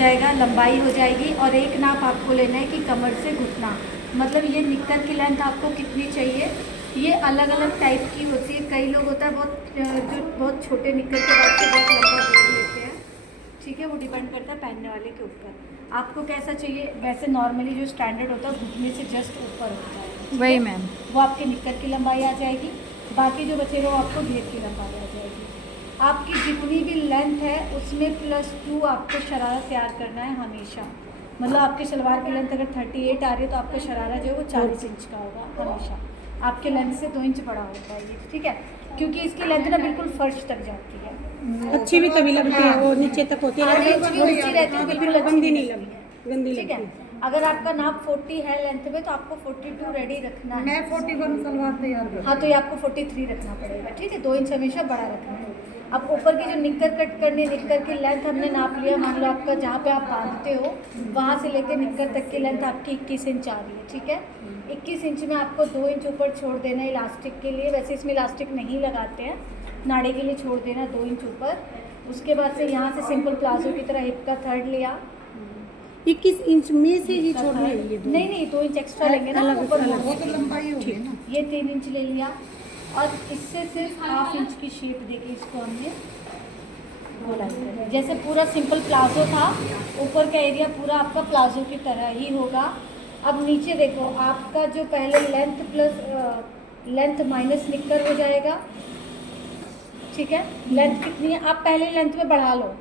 जाएगा, लंबाई हो जाएगी, और एक नाप आपको लेना है कि कमर से घुटना, मतलब ये निक्कर की लेंथ आपको कितनी चाहिए। ये अलग अलग टाइप की होती है, कई लोग होता है बहुत जो बहुत छोटे निक्कर के बाद से बहुत लंबा देख लेते हैं, ठीक है, वो डिपेंड करता है पहनने वाले के ऊपर। आपको कैसा चाहिए, वैसे नॉर्मली जो स्टैंडर्ड होता है घुटने से जस्ट ऊपर होता है, वही मैम, वो आपके निक्कर की लंबाई आ जाएगी। बाकी जो बचेगा वो आपको घेर की लंबाई आ जाएगी। आपकी जितनी भी लेंथ है उसमें +2 आपको शरारा तैयार करना है हमेशा। मतलब आपके शलवार की लेंथ अगर 38 आ रही है तो आपका शरारा जो है वो 40 इंच का होगा हमेशा। आपके लेंथ से 2 इंच बड़ा होता है ये, ठीक है, क्योंकि इसकी लेंथ ना बिल्कुल फर्श तक जाती है। अच्छी भी तभी लगती है, वो नीचे तक होती है, आधे इंच भी नीचे रहती है, बिल्कुल अच्छी गंदी नहीं नहीं लगती है, गंदी ठीक है। लगती है। अगर आपका नाप 40 है लेंथ में तो आपको 42 रेडी रखना है। मैं 41 सलवार तैयार कर। हाँ, तो ये आपको 43 रखना पड़ेगा, ठीक है, 2 इंच हमेशा बड़ा रखना है। अब ऊपर की जो निक्कर कट करनी है, निक्कर की लेंथ हमने नाप लिया, मान लो आपका जहाँ पे आप बांधते हो वहाँ से लेकर निक्कर तक की लेंथ आपकी 21 इंच आ रही है, ठीक है। 21 इंच में आपको 2 इंच ऊपर छोड़ देना है इलास्टिक के लिए, वैसे इसमें इलास्टिक नहीं लगाते हैं, नाड़े के लिए छोड़ देना 2 इंच ऊपर। उसके बाद से यहाँ से सिंपल प्लाजो की तरह हिप का थर्ड लिया, 21 इंच में से ही छोड़ने हैं ये दो। नहीं 2 इंच एक्स्ट्रा लेंगे ना अलग ऊपर, अलग। वो तो लंबाई होगी ना। ये 3 इंच ले लिया, और इससे सिर्फ ½ इंच की शेप देके इसको हमने गोलाई कर दी। जैसे पूरा सिंपल प्लाजो था, ऊपर का एरिया पूरा आपका प्लाजो की तरह ही होगा। अब नीचे देखो, आपका जो पहले लेंथ प्लस लेंथ माइनस निक्कर हो जाएगा, ठीक है। लेंथ कितनी है आप पहले लेंथ में बढ़ा लो,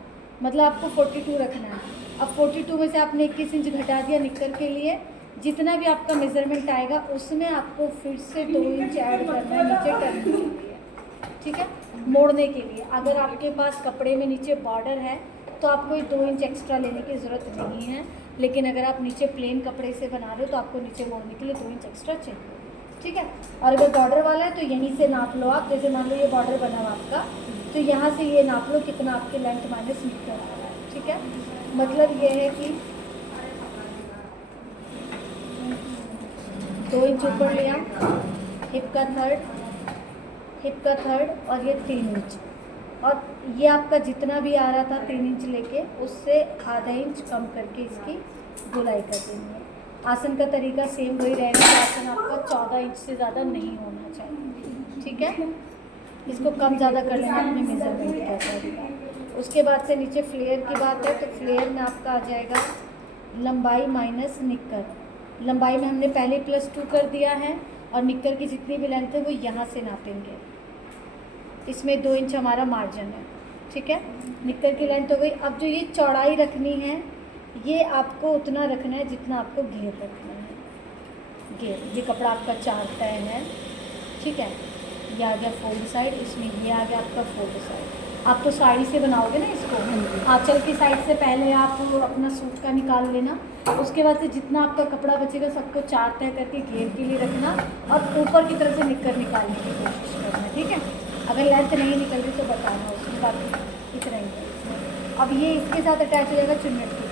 मतलब आपको 42 रखना है। अब 42 में से आपने 21 इंच घटा दिया निक्कर के लिए, जितना भी आपका मेजरमेंट आएगा उसमें आपको फिर से 2 इंच ऐड करना है नीचे टर्न के लिए, ठीक है, मोड़ने के लिए। अगर आपके पास कपड़े में नीचे बॉर्डर है तो आपको ये 2 इंच एक्स्ट्रा लेने की ज़रूरत नहीं है, लेकिन अगर आप नीचे प्लेन कपड़े से बना रहे हो तो आपको नीचे मोड़ने के लिए 2 इंच एक्स्ट्रा चाहिए, ठीक है। और अगर बॉर्डर वाला है तो यहीं से नाप लो आप, जैसे मान लो ये बॉर्डर बना हुआ आपका, तो यहाँ से ये नाप लो कितना आपकी लेंथ माइनस निक्कर आ रहा है, ठीक है। मतलब ये है कि 2 इंच ऊपर लिया, हिप का थर्ड और ये 3 इंच, और ये आपका जितना भी आ रहा था 3 इंच लेके उससे ½ इंच कम करके इसकी गोलाई कर देनी है। आसन का तरीका सेम वही रहेगा, आसन आपका 14 इंच से ज़्यादा नहीं होना चाहिए, ठीक है। इसको कम ज़्यादा कर लेना अपने मेजरमेंट के अकॉर्डिंग। उसके बाद से नीचे फ्लेयर की बात है, तो फ्लेयर में आपका आ जाएगा लंबाई माइनस निक्कर। लंबाई में हमने पहले +2 कर दिया है, और निक्कर की जितनी भी लेंथ है वो यहाँ से नापेंगे, इसमें 2 इंच हमारा मार्जिन है, ठीक है। निक्कर की लेंथ हो गई। अब जो ये चौड़ाई रखनी है ये आपको उतना रखना है जितना आपको घेर रखना है। घेर, ये कपड़ा आपका 4 तय है, ठीक है, ये आ गया फोल्ड साइड, इसमें ये आ गया आपका फोल्ड साइड। आप तो साड़ी से बनाओगे ना इसको, आंचल की साइड से पहले आप अपना सूट का निकाल लेना, उसके बाद से जितना आपका कपड़ा बचेगा सबको 4 तय करके घेर के लिए रखना, और ऊपर की तरफ से निक्कर निकालने की कोशिश करना, ठीक है। अगर लेंथ नहीं निकल रही तो बताना, उसमें बाकी इतना ही है। अब ये इसके साथ अटैच हो जाएगा चुन्नट की